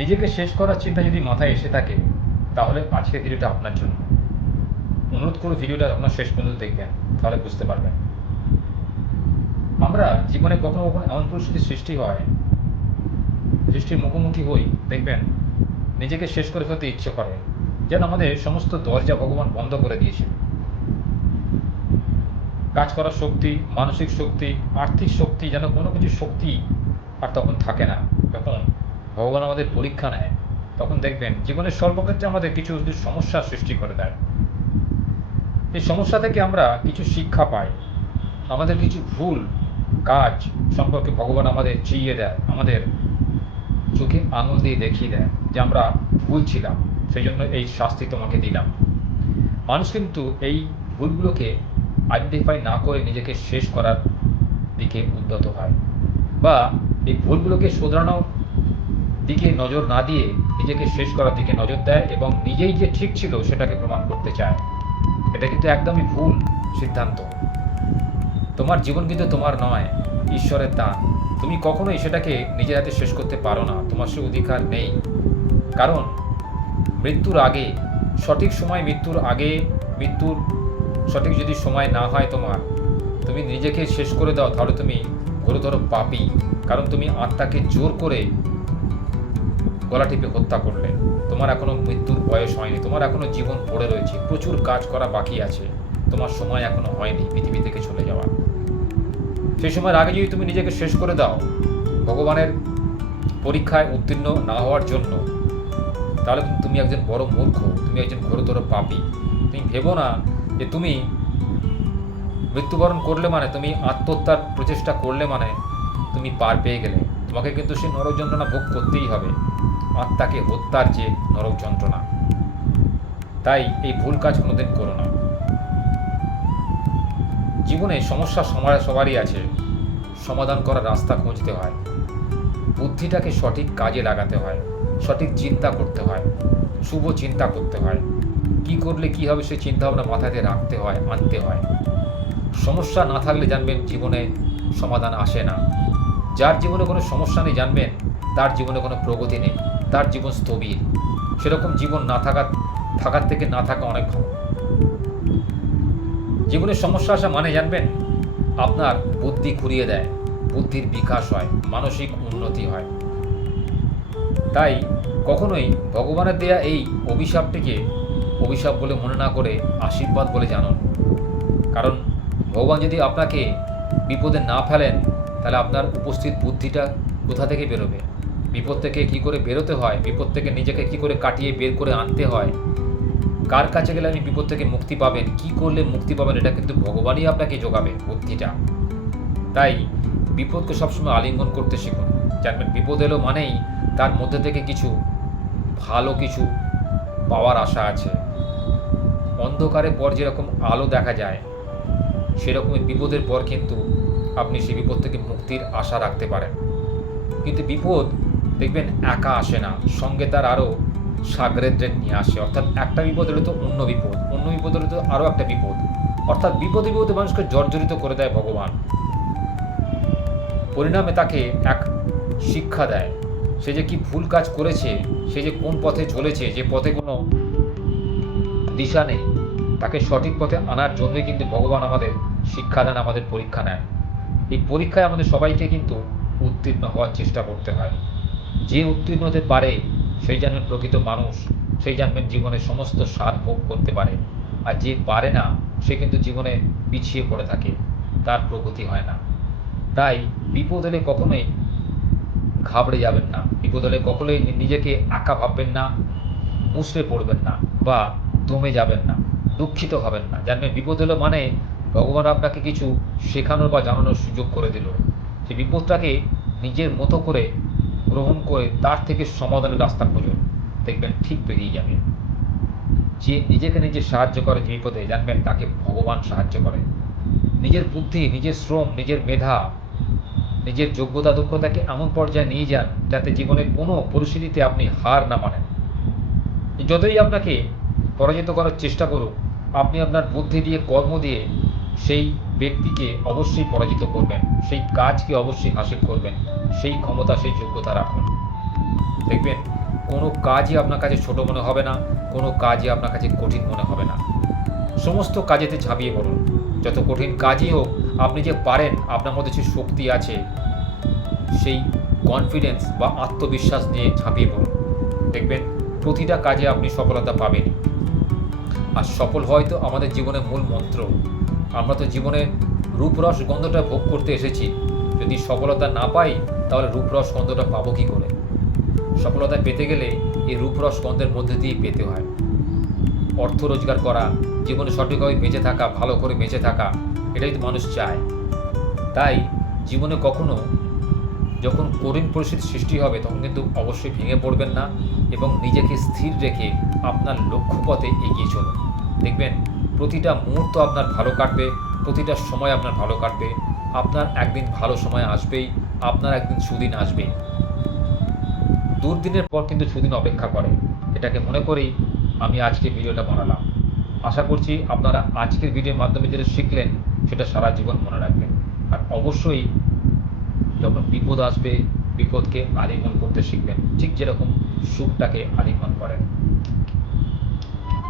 নিজেকে শেষ করার চিন্তা যদি মাথায় এসে থাকে, তাহলে আজকের ভিডিওটা আপনার জন্য। অনুরোধ করে ভিডিওটা আপনার শেষ পর্যন্ত দেখবেন, তাহলে বুঝতে পারবেন। আমরা জীবনে কখনো কখনো এমন পরিস্থিতির সৃষ্টি হয়, সৃষ্টির মুখোমুখি হই, দেখবেন, নিজেকে শেষ করে ফেলতে ইচ্ছে করে, যেন আমাদের সমস্ত দরজা ভগবান বন্ধ করে দিয়েছে কাজ করার শক্তি, মানসিক শক্তি, আর্থিক শক্তি, যেন কোনো কিছু শক্তি আর তখন থাকে না যখন ভগবান আমাদের পরীক্ষা নেয়, তখন দেখবেন জীবনের সর্বক্ষেত্রে আমাদের কিছু সমস্যার সৃষ্টি করে দেয়। এই সমস্যা থেকে আমরা কিছু শিক্ষা পাই, আমাদের কিছু ভুল কাজ সম্পর্কে ভগবান আমাদের চিইয়ে দেয়, আমাদের চোখে আঙুল দিয়ে দেখিয়ে দেয় যে আমরা ভুল ছিলাম সেই জন্য এই শাস্তি তোমাকে দিলাম। মানুষ কিন্তু এই ভুলগুলোকে আইডেন্টিফাই না করে নিজেকে শেষ করার দিকে উদ্যত হয়, বা এই ভুলগুলোকে শোধরানোর দিকে নজর না দিয়ে নিজেকে শেষ করার দিকে নজর দেয় এবং নিজেই যে ঠিক ছিল সেটাকে প্রমাণ করতে চায়। এটা কিন্তু একদমই ভুল সিদ্ধান্ত। তোমার জীবন কিন্তু তোমার নয়, ঈশ্বরের দান। তুমি কখনোই সেটাকে নিজের হাতে শেষ করতে পারো না, তোমার সে অধিকার নেই। কারণ, মৃত্যুর আগে, সঠিক সময় মৃত্যুর আগে, মৃত্যুর সঠিক যদি সময় না হয় তোমার, তুমি নিজেকে শেষ করে দাও, তাহলে তুমি গুরুতর পাপি। কারণ তুমি আত্মাকে জোর করে গলা টিপে হত্যা করলে তোমার এখনও মৃত্যুর বয়স হয়নি, তোমার এখনও জীবন পড়ে রয়েছে, প্রচুর কাজ করা বাকি আছে, তোমার সময় এখনও হয়নি পৃথিবী থেকে চলে যাওয়া। সেই সময়ের আগে যদি তুমি নিজেকে শেষ করে দাও, ভগবানের পরীক্ষায় উত্তীর্ণ না হওয়ার জন্য, তাহলে কিন্তু তুমি একজন বড় মূর্খ, তুমি একজন ঘোরতর পাপী। তুমি ভেবো না যে তুমি মৃত্যুবরণ করলে মানে তুমি আত্মহত্যার প্রচেষ্টা করলে মানে তুমি পার পেয়ে গেলে। তোমাকে কিন্তু সেই নরক যন্ত্রণা ভোগ করতেই হবে। আত্মাকে হত্যার যে নরক যন্ত্রণা, তাই এই ভুল কাজ কোনোদিন করো না। জীবনে সমস্যা সবার সবারই আছে, সমাধান করার রাস্তা খুঁজতে হয়। বুদ্ধিটাকে সঠিক কাজে লাগাতে হয়, সঠিক চিন্তা করতে হয়, শুভ চিন্তা করতে হয়। কি করলে কি হবে সেই চিন্তা ভাবনা মাথাতে রাখতে হয়, আনতে হয়। সমস্যা না থাকলে জানবেন জীবনে সমাধান আসে না। যার জীবনে কোনো সমস্যা নেই জানবেন, তার জীবনে কোনো প্রগতি নেই। তার জীবন স্থবির। সেরকম জীবন না থাকা, থাকার থেকে না থাকা অনেক ভালো জীবনে সমস্যা আসা মানে জানবেন, আপনার বুদ্ধি ঘুরিয়ে দেয়, বুদ্ধির বিকাশ হয়, মানসিক উন্নতি হয়। তাই কখনোই ভগবানের দেয়া এই অভিশাপটিকে অভিশাপ বলে মনে না করে আশীর্বাদ বলে জানুন। কারণ ভগবান যদি আপনাকে বিপদে না ফেলেন, তাহলে আপনার উপস্থিত বুদ্ধিটা কোথা থেকে বেরোবে? বিপদ থেকে কী করে বেরোতে হয়, বিপদ থেকে নিজেকে কী করে কাটিয়ে বের করে আনতে হয়, কার কাছে গেলে আপনি বিপদ থেকে মুক্তি পাবেন, কি করলে মুক্তি পাবেন, এটা কিন্তু ভগবানই আপনাকে যোগাবে বুদ্ধিটা। তাই বিপদকে সবসময় আলিঙ্গন করতে শিখুন। জানবেন বিপদ এলো মানেই তার মধ্যে থেকে কিছু ভালো কিছু পাওয়ার আশা আছে। অন্ধকারের পর যেরকম আলো দেখা যায়, সেরকমই বিপদের পর কিন্তু আপনি সেই বিপদ থেকে মুক্তির আশা রাখতে পারেন। কিন্তু বিপদ দেখবেন একা আসে না, সঙ্গে তার আরও সাগরেদ্রের নিয়ে আসে। অর্থাৎ একটা বিপদ হলে তো অন্য বিপদ অন্য বিপদ হলে তো আরও একটা বিপদ। অর্থাৎ বিপদে বিপদে মানুষকে জর্জরিত করে দেয় ভগবান। পরিণামে তাকে এক শিক্ষা দেয়। সে যে কি ভুল কাজ করেছে, সে যে কোন পথে চলেছে, যে পথে কোনো দিশা নেই, তাকে সঠিক পথে আনার জন্যই কিন্তু ভগবান আমাদের শিক্ষা দেন, আমাদের পরীক্ষা নেন। এই পরীক্ষায় আমাদের সবাইকে কিন্তু উত্তীর্ণ হওয়ার চেষ্টা করতে হয়। যে উত্তীর্ণ হতে পারে, সেই জানবেন প্রকৃত মানুষ, সেই জানবেন জীবনের সমস্ত স্বাদ ভোগ করতে পারে। আর যে পারে না, সে কিন্তু জীবনে পিছিয়ে পড়ে থাকে, তার প্রগতি হয় না। তাই বিপদ হলে কখনোই ঘাবড়ে যাবেন না। বিপদ হলে কখনোই নিজেকে একা ভাববেন না মুসড়ে পড়বেন না বা দমে যাবেন না, দুঃখিত হবেন না। জানবেন বিপদ এলো মানে ভগবান আপনাকে কিছু শেখানোর বা জানানোর সুযোগ করে দিল। সেই বিপদটাকে নিজের মতো করে গ্রহণ করে তার থেকে সমাধানের রাস্তা খুঁজুন দেখবেন ঠিক বেরিয়ে যাবে। যে নিজেকে নিজে সাহায্য করে যে বিপদে, জানবেন তাকে ভগবান সাহায্য করে। নিজের বুদ্ধি, নিজের শ্রম, নিজের মেধা, নিজের যোগ্যতা, দক্ষতাকে এমন পর্যায়ে নিয়ে যান যাতে জীবনে কোনো পরিস্থিতিতে আপনি হার না মানেন। যতই আপনাকে পরাজিত করার চেষ্টা করুক, আপনি আপনার বুদ্ধি দিয়ে, কর্ম দিয়ে সেই ব্যক্তিকে অবশ্যই পরাজিত করবেন, সেই কাজকে অবশ্যই হাসিল করবেন, সেই ক্ষমতা, সেই যোগ্যতা রাখুন। দেখবেন, কোনো কাজই আপনার কাছে ছোট মনে হবে না, কোনো কাজই আপনার কাছে কঠিন মনে হবে না। সমস্ত কাজেতে ঝাঁপিয়ে পড়ুন। যত কঠিন কাজই হোক, আপনি যে পারেন, আপনার মধ্যে যে শক্তি আছে, সেই কনফিডেন্স বা আত্মবিশ্বাস নিয়ে ঝাঁপিয়ে পড়ুন। দেখবেন, প্রতিটা কাজে আপনি সফলতা পাবেন আর সফল হয়তো আমাদের জীবনের মূল মন্ত্র। আমরা তো জীবনে রূপরস গন্ধটা ভোগ করতে এসেছি। যদি সফলতা না পাই, তাহলে রূপরস গন্ধটা পাবো কী করে? সফলতা পেতে গেলে এই রূপরস গন্ধের মধ্যে দিয়ে পেতে হয়। অর্থ রোজগার করা, জীবনে সঠিকভাবে বেঁচে থাকা, ভালো করে বেঁচে থাকা, এটাই তো মানুষ চায়। তাই জীবনে কখনো যখন কঠিন পরিস্থিতি সৃষ্টি হবে, তখন কিন্তু অবশ্যই ভেঙে পড়বেন না এবং নিজেকে স্থির রেখে আপনার লক্ষ্যপথে এগিয়ে চলুন। দেখবেন প্রতিটা মুহূর্ত আপনার ভালো কাটবে, প্রতিটা সময় আপনার ভালো কাটবে। আপনার একদিন ভালো সময় আসবেই, আপনার একদিন সুদিন আসবেই। দুর্দিনের পর কিন্তু সুদিন অপেক্ষা করে। এটাকে মনে করেই আমি আজকে ভিডিওটা বানালাম। আশা করছি আপনারা আজকের ভিডিওর মাধ্যমে যেটা শিখলেন, সেটা সারা জীবন মনে রাখবেন। আর অবশ্যই যখন বিপদ আসবে, বিপদকে আলিঙ্গন করতে শিখবেন। ঠিক যেরকম সুখটাকে আলিঙ্গন করেন।